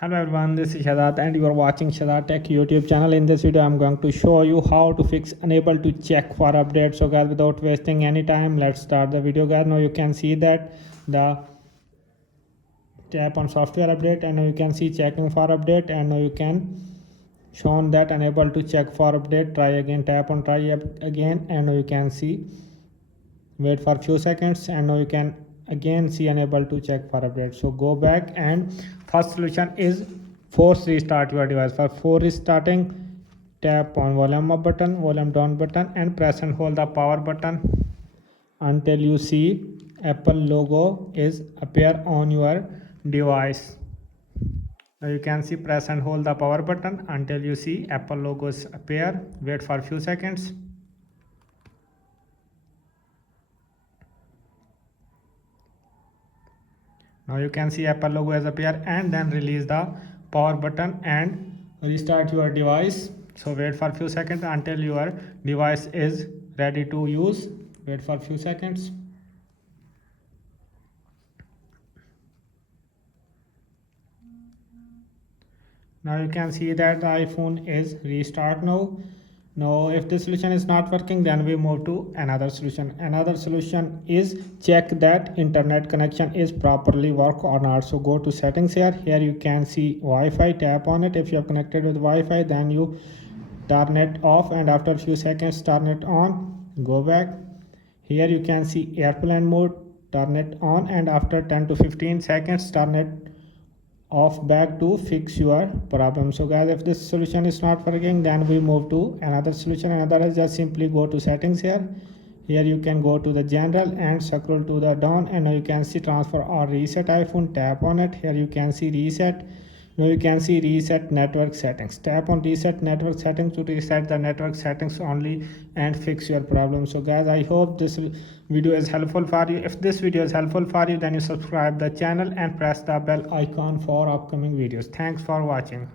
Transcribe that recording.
Hello everyone, this is Shehzad and you are watching Shehzad Tech YouTube channel. In this video, I'm going to show you how to fix unable to check for updates. So guys, without wasting any time, let's start the video guys. Now you can see that the tap on software update and now you can see checking for update and now you can shown that unable to check for update. Try again, tap on try again and now you can see wait for few seconds and now you can again see unable to check for update. So go back and first solution is force restart your device. For restarting, tap on volume up button, volume down button and press and hold the power button until you see Apple logo is appear on your device. Now you can see press and hold the power button until you see Apple logos appear. Wait for few seconds. Now you can see Apple logo has appeared and then release the power button and restart your device. So wait for few seconds until your device is ready to use. Wait for few seconds. Now you can see that the iPhone is restart now. Now if this solution is not working, then we move to another solution. Another solution is check that internet connection is properly work or not. So go to settings here. Here you can see Wi-Fi, tap on it. If you have connected with Wi-Fi, then you turn it off and after a few seconds turn it on. Go back. Here you can see airplane mode, turn it on and after 10 to 15 seconds turn it off back to fix your problem. So guys, if this solution is not working, then we move to another solution. Another is just simply go to settings here. Here you can go to the general and scroll to the down and now you can see transfer or reset iPhone. Tap on it. Here you can see reset. Now you can see reset network settings. Tap on reset network settings to reset the network settings only and fix your problem. So guys, I hope this video is helpful for you. If this video is helpful for you, then you subscribe the channel and press the bell icon for upcoming videos. Thanks for watching.